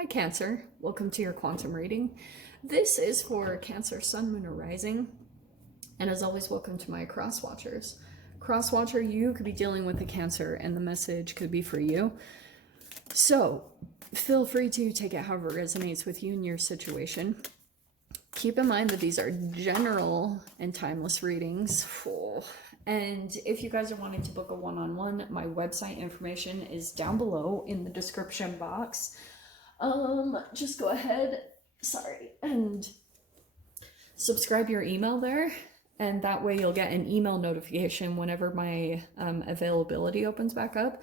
Hi Cancer, welcome to your quantum reading. This is for Cancer, Sun, Moon, or Rising. And as always, welcome to my cross watchers. Cross watcher, you could be dealing with a Cancer and the message could be for you. So feel free to take it however resonates with you in your situation. Keep in mind that these are general and timeless readings. And if you guys are wanting to book a one-on-one, my website information is down below in the description box. Just go ahead, and subscribe your email there, and that way you'll get an email notification whenever my availability opens back up.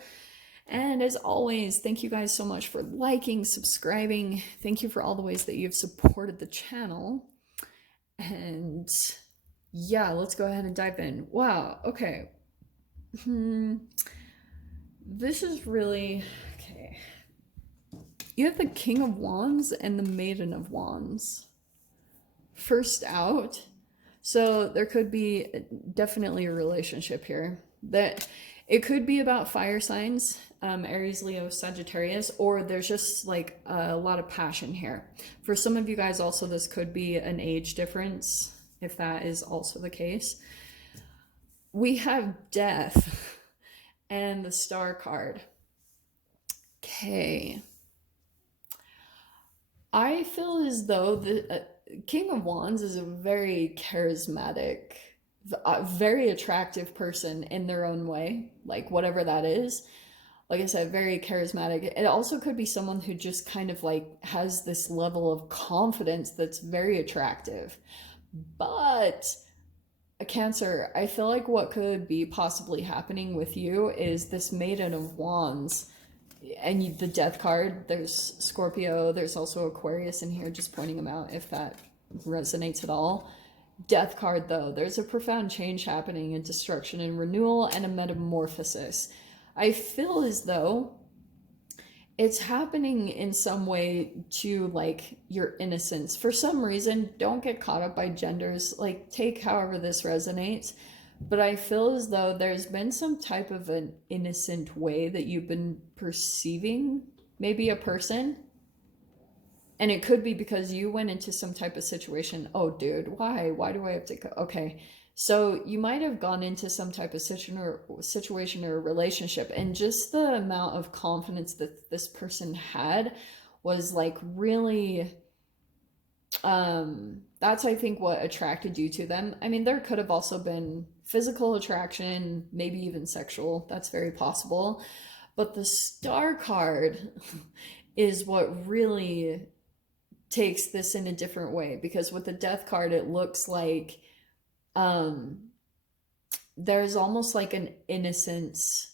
And as always, thank you guys so much for liking, subscribing. Thank you for all the ways that you've supported the channel. And yeah, let's go ahead and dive in. Wow, okay. This is really, okay. You have the King of Wands and the Maiden of Wands. First out. So there could be definitely a relationship here. That it could be about fire signs, Aries, Leo, Sagittarius, or there's just like a lot of passion here. For some of you guys also, this could be an age difference, if that is also the case. We have Death and the Star card. Okay. I feel as though the King of Wands is a very charismatic, very attractive person in their own way, like whatever that is. Like I said, very charismatic. It also could be someone who just kind of like has this level of confidence that's very attractive. But a Cancer, I feel like what could be possibly happening with you is this Maiden of Wands. And the Death card, there's Scorpio, there's also Aquarius in here, just pointing them out if that resonates at all. Death card, though, there's a profound change happening, a destruction and renewal, and a metamorphosis. I feel as though it's happening in some way to like your innocence. For some reason, don't get caught up by genders, like take however this resonates. But I feel as though there's been some type of an innocent way that you've been perceiving maybe a person. And it could be because you went into some type of situation. Oh, dude, why? Why do I have to go? Okay. So you might have gone into some type of situation or relationship, and just the amount of confidence that this person had was like really that's I think what attracted you to them. I mean, there could have also been physical attraction, maybe even sexual. That's very possible. But the Star card is what really takes this in a different way, because with the Death card it looks like there's almost like an innocence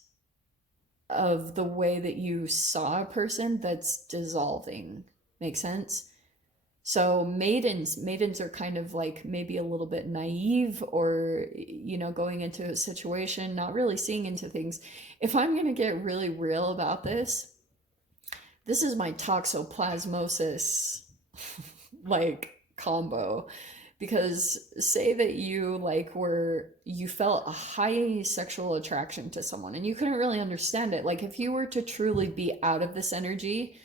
of the way that you saw a person that's dissolving. Make sense? So maidens are kind of like maybe a little bit naive, or, you know, going into a situation, not really seeing into things. If I'm going to get really real about this is my toxoplasmosis like combo. Because say that you like you felt a high sexual attraction to someone and you couldn't really understand it. Like if you were to truly be out of this energy,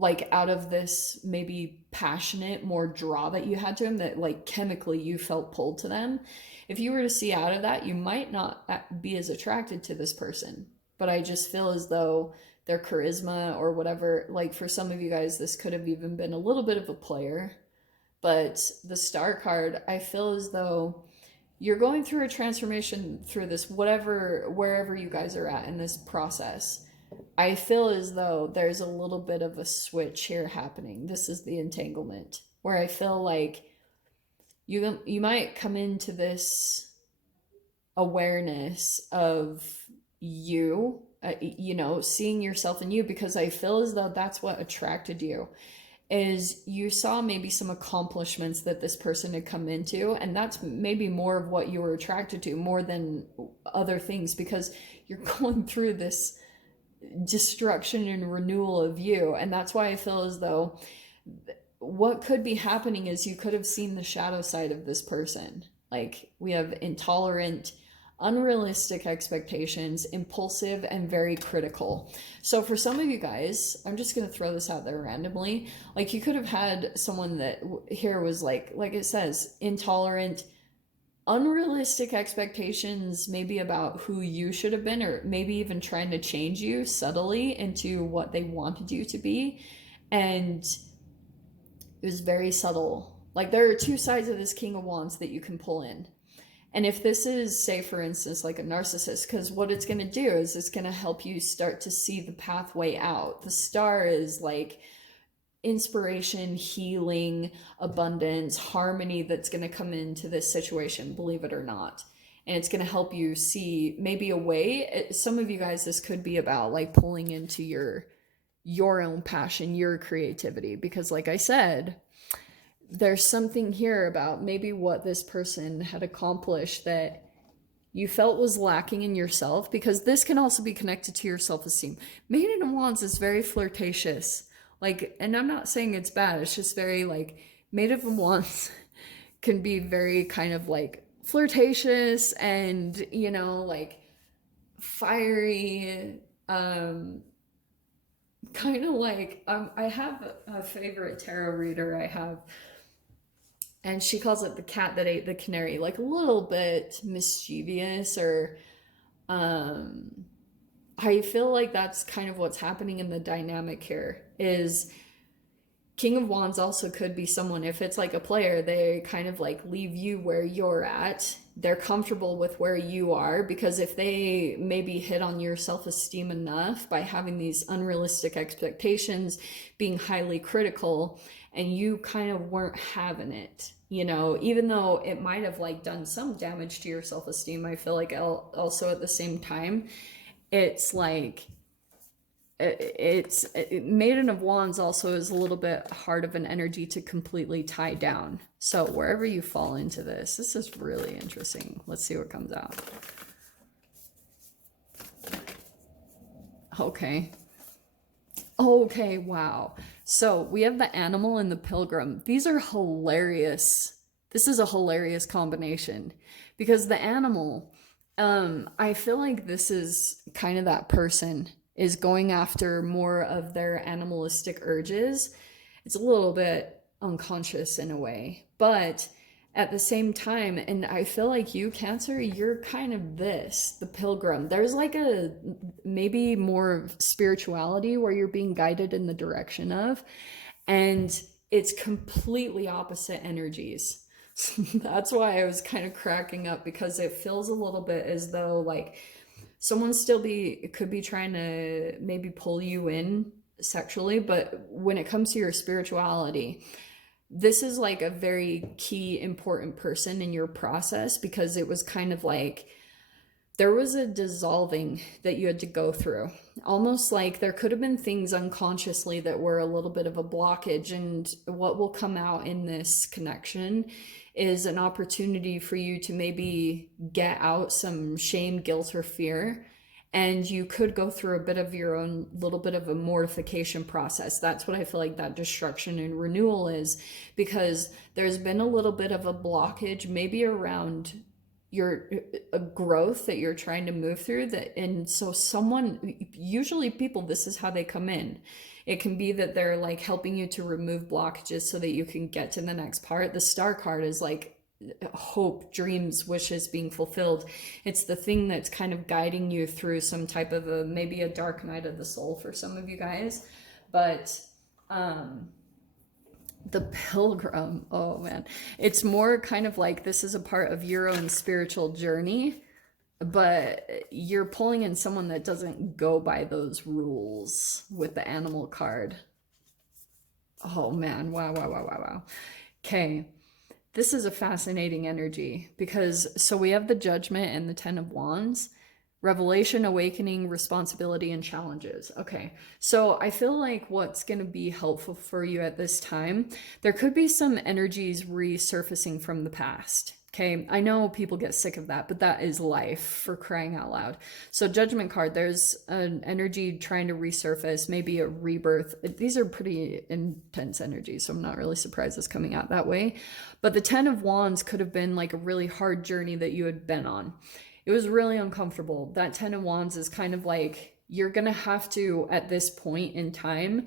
like out of this maybe passionate more draw that you had to them, that like chemically you felt pulled to them, if you were to see out of that, you might not be as attracted to this person. But I just feel as though their charisma or whatever, like for some of you guys this could have even been a little bit of a player. But the Star card, I feel as though you're going through a transformation through this, wherever you guys are at in this process. I feel as though there's a little bit of a switch here happening. This is the entanglement, where I feel like you might come into this awareness of you, you know, seeing yourself in you, because I feel as though that's what attracted you. Is you saw maybe some accomplishments that this person had come into, and that's maybe more of what you were attracted to more than other things, because you're going through this destruction and renewal of you. And that's why I feel as though what could be happening is you could have seen the shadow side of this person. Like we have intolerant, unrealistic expectations, impulsive, and very critical. So for some of you guys, I'm just going to throw this out there randomly. Like you could have had someone that here was like it says, intolerant, unrealistic expectations, maybe about who you should have been, or maybe even trying to change you subtly into what they wanted you to be. And it was very subtle. Like there are two sides of this King of Wands that you can pull in. And if this is, say, for instance, like a narcissist, because what it's going to do is it's going to help you start to see the pathway out. The star is like inspiration, healing, abundance, harmony that's going to come into this situation, believe it or not. And it's going to help you see maybe a way. Some of you guys, this could be about like pulling into your own passion, your creativity. Because like I said, there's something here about maybe what this person had accomplished that you felt was lacking in yourself, because this can also be connected to your self-esteem. Maiden of Wands is very flirtatious. Like, and I'm not saying it's bad, it's just very like, Maiden of Wands can be very kind of like flirtatious and, you know, like fiery, kind of like, I have a favorite tarot reader I have, and she calls it the cat that ate the canary, like a little bit mischievous, or I feel like that's kind of what's happening in the dynamic here. Is King of Wands also could be someone, if it's like a player, they kind of like leave you where you're at. They're comfortable with where you are, because if they maybe hit on your self-esteem enough by having these unrealistic expectations, being highly critical, and you kind of weren't having it, you know, even though it might have like done some damage to your self-esteem, I feel like also at the same time, it's like, Maiden of Wands also is a little bit hard of an energy to completely tie down. So wherever you fall into this is really interesting. Let's see what comes out. Okay. Okay, wow. So we have the Animal and the Pilgrim. These are hilarious. This is a hilarious combination, because the Animal, I feel like this is kind of that person is going after more of their animalistic urges. It's a little bit unconscious in a way, but at the same time, and I feel like you, Cancer, you're kind of this, the Pilgrim. There's like a maybe more spirituality where you're being guided in the direction of, and it's completely opposite energies. That's why I was kind of cracking up, because it feels a little bit as though like someone could be trying to maybe pull you in sexually, but when it comes to your spirituality, this is like a very key important person in your process, because it was kind of like there was a dissolving that you had to go through. Almost like there could have been things unconsciously that were a little bit of a blockage. And what will come out in this connection is an opportunity for you to maybe get out some shame, guilt, or fear. And you could go through a bit of your own little bit of a mortification process. That's what I feel like that destruction and renewal is, because there's been a little bit of a blockage maybe around your growth that you're trying to move through that. And so someone, usually people, this is how they come in. It can be that they're like helping you to remove blockages so that you can get to the next part. The Star card is like hope, dreams, wishes being fulfilled. It's the thing that's kind of guiding you through some type of maybe a dark night of the soul for some of you guys. But the Pilgrim, oh man, it's more kind of like this is a part of your own spiritual journey, but you're pulling in someone that doesn't go by those rules with the Animal card. Oh man, wow. Okay, this is a fascinating energy, because so we have the Judgment and the Ten of Wands. Revelation, awakening, responsibility, and challenges. Okay, so I feel like what's going to be helpful for you at this time, there could be some energies resurfacing from the past. Okay, I know people get sick of that, but that is life, for crying out loud. So Judgment card, there's an energy trying to resurface, maybe a rebirth. These are pretty intense energies, so I'm not really surprised it's coming out that way. But the Ten of Wands could have been like a really hard journey that you had been on. It was really uncomfortable. That 10 of Wands is kind of like, you're going to have to, at this point in time,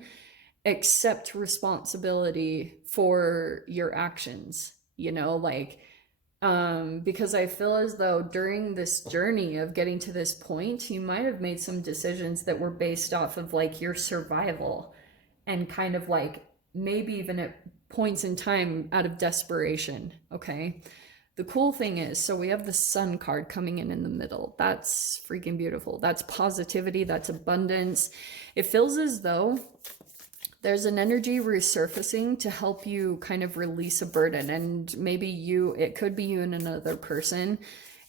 accept responsibility for your actions, you know, like, because I feel as though during this journey of getting to this point, you might have made some decisions that were based off of like your survival, and kind of like maybe even at points in time out of desperation. Okay. The cool thing is, so we have the Sun card coming in the middle. That's freaking beautiful. That's positivity, that's abundance. It feels as though there's an energy resurfacing to help you kind of release a burden. And maybe it could be you and another person.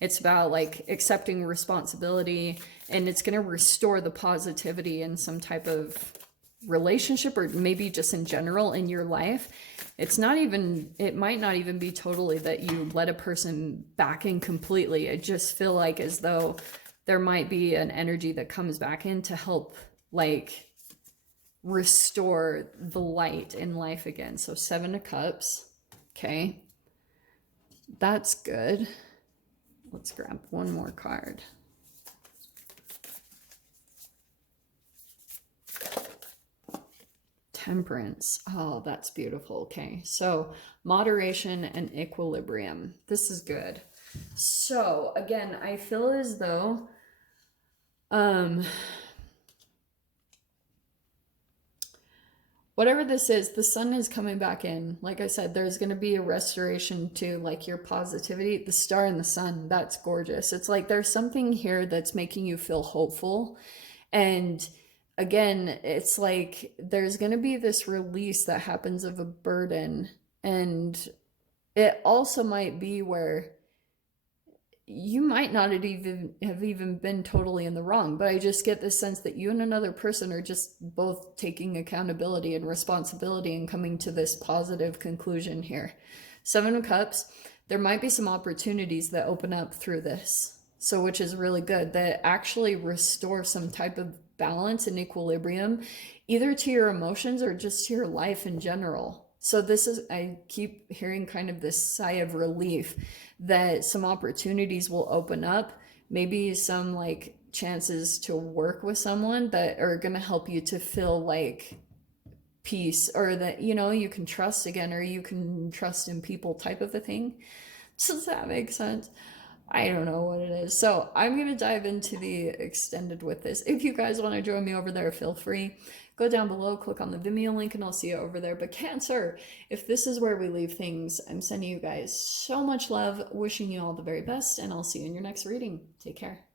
It's about like accepting responsibility, and it's going to restore the positivity in some type of relationship, or maybe just in general in your life. It might not even be totally that you let a person back in completely. I just feel like as though there might be an energy that comes back in to help like restore the light in life again. So 7 of Cups. Okay. That's good. Let's grab one more card. Temperance. Oh, that's beautiful. Okay. So moderation and equilibrium. This is good. So again, I feel as though, whatever this is, the sun is coming back in. Like I said, there's going to be a restoration to like your positivity. The star and the sun, that's gorgeous. It's like there's something here that's making you feel hopeful. And again, it's like there's going to be this release that happens of a burden. And it also might be where you might not have even been totally in the wrong, but I just get this sense that you and another person are just both taking accountability and responsibility and coming to this positive conclusion here. 7 of Cups, there might be some opportunities that open up through this. So, which is really good, that actually restore some type of balance and equilibrium, either to your emotions or just to your life in general. So this is, I keep hearing kind of this sigh of relief that some opportunities will open up, maybe some like chances to work with someone that are going to help you to feel like peace, or that, you know, you can trust again, or you can trust in people type of a thing. Does that make sense? I don't know what it is. So I'm going to dive into the extended with this. If you guys want to join me over there, feel free. Go down below, click on the Vimeo link, and I'll see you over there. But Cancer, if this is where we leave things, I'm sending you guys so much love, wishing you all the very best, and I'll see you in your next reading. Take care.